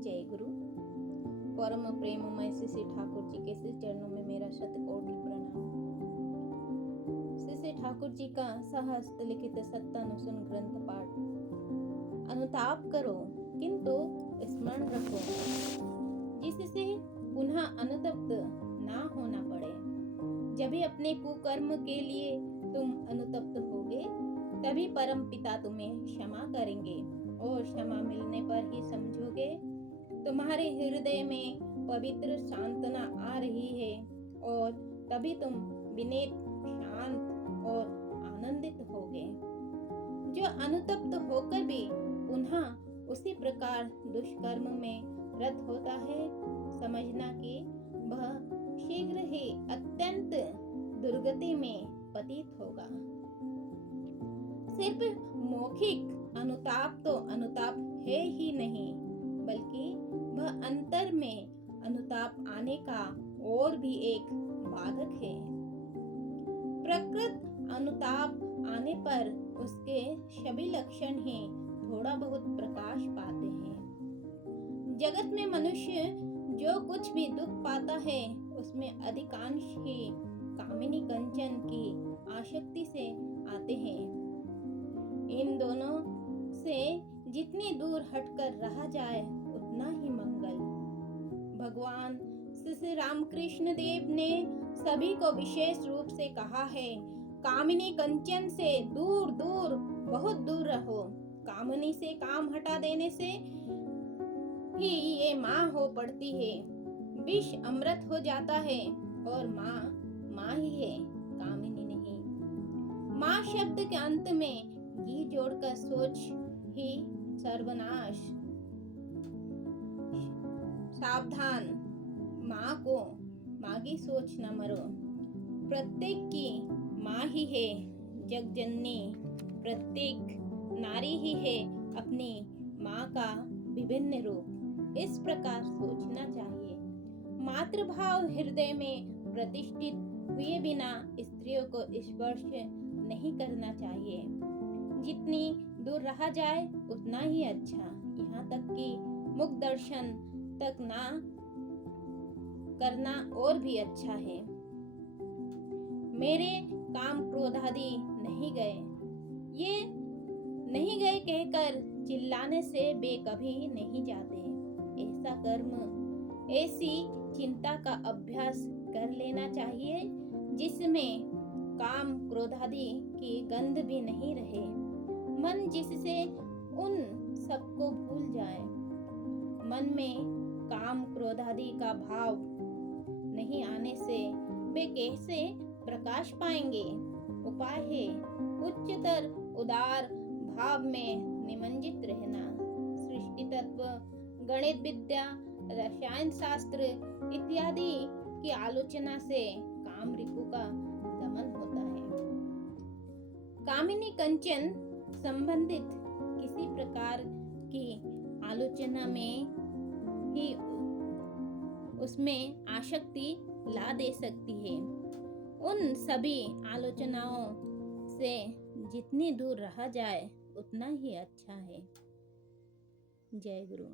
जय गुरु। परम प्रेममय श्री ठाकुर जी के श्री चरणों में मेरा शतकोटि प्रणाम। श्री ठाकुर जी का सहस्त्र लिखित सत्तानुसुन ग्रंथ पाठ। अनुताप करो किंतु स्मरण रखो, जिससे पुनः अनुतप्त ना होना पड़े। जब भी अपने कुकर्म के लिए तुम अनुतप्त होगे, तभी परम पिता तुम्हें क्षमा करेंगे, और क्षमा मिलने पर ही समझोगे तुम्हारे हृदय में पवित्र सांत्वना आ रही है, और तभी तुम विनीत, शांत और आनंदित होगे। जो अनुतप्त होकर भी पुनः उसी प्रकार दुष्कर्म में रत होता है, समझना कि वह शीघ्र ही अत्यंत दुर्गति में पतित होगा। सिर्फ मौखिक अनुताप तो अनुताप है ही नहीं, बल्कि वह अंतर में अनुताप आने का और भी एक बाधक है। प्रकृत अनुताप आने पर उसके सभी लक्षण ही थोड़ा बहुत प्रकाश पाते हैं। जगत में मनुष्य जो कुछ भी दुख पाता है, उसमें अधिकांश ही कामिनी कंचन की आसक्ति से आते हैं। इन दोनों से जितनी दूर हटकर रहा जाए, उतना ही मंगल। भगवान श्री रामकृष्ण देव ने सभी को विशेष रूप से कहा है, कामिनी कंचन से दूर दूर, बहुत दूर रहो। कामनी से काम हटा देने से ही ये माँ हो पड़ती है। विष अमृत हो जाता है, और माँ माँ ही है, कामिनी नहीं। माँ शब्द के अंत में घी जोड़कर सोच ही सर्वनाश। सावधान, माँ को मागी सोच न मरो। प्रत्येक की माँ ही है जगजननी। प्रत्येक नारी ही है अपनी माँ का विभिन्न रूप। इस प्रकार सोचना चाहिए। मातृभाव हृदय में प्रतिष्ठित हुए बिना स्त्रियों को स्पर्श नहीं करना चाहिए। जितनी दूर रहा जाए उतना ही अच्छा। यहाँ तक कि मुख दर्शन तक ना करना और भी अच्छा है। मेरे काम क्रोध आदि नहीं गए, ये नहीं गए कहकर चिल्लाने से वे कभी नहीं जाते। ऐसा कर्म, ऐसी चिंता का अभ्यास कर लेना चाहिए जिसमें काम क्रोध आदि की गंध भी नहीं रहे। मन जिससे उन सबको भूल जाए। मन में काम क्रोध आदि का भाव नहीं आने से वे कैसे प्रकाश पाएंगे? उपाय है उच्चतर उदार भाव में निमज्जित रहना। सृष्टि तत्व, गणित विद्या, रसायन शास्त्र इत्यादि की आलोचना से काम रिपु का दमन होता है। कामिनी कंचन संबंधित किसी प्रकार की आलोचना में ही उसमें आसक्ति ला दे सकती है। उन सभी आलोचनाओं से जितनी दूर रहा जाए उतना ही अच्छा है। जय गुरु।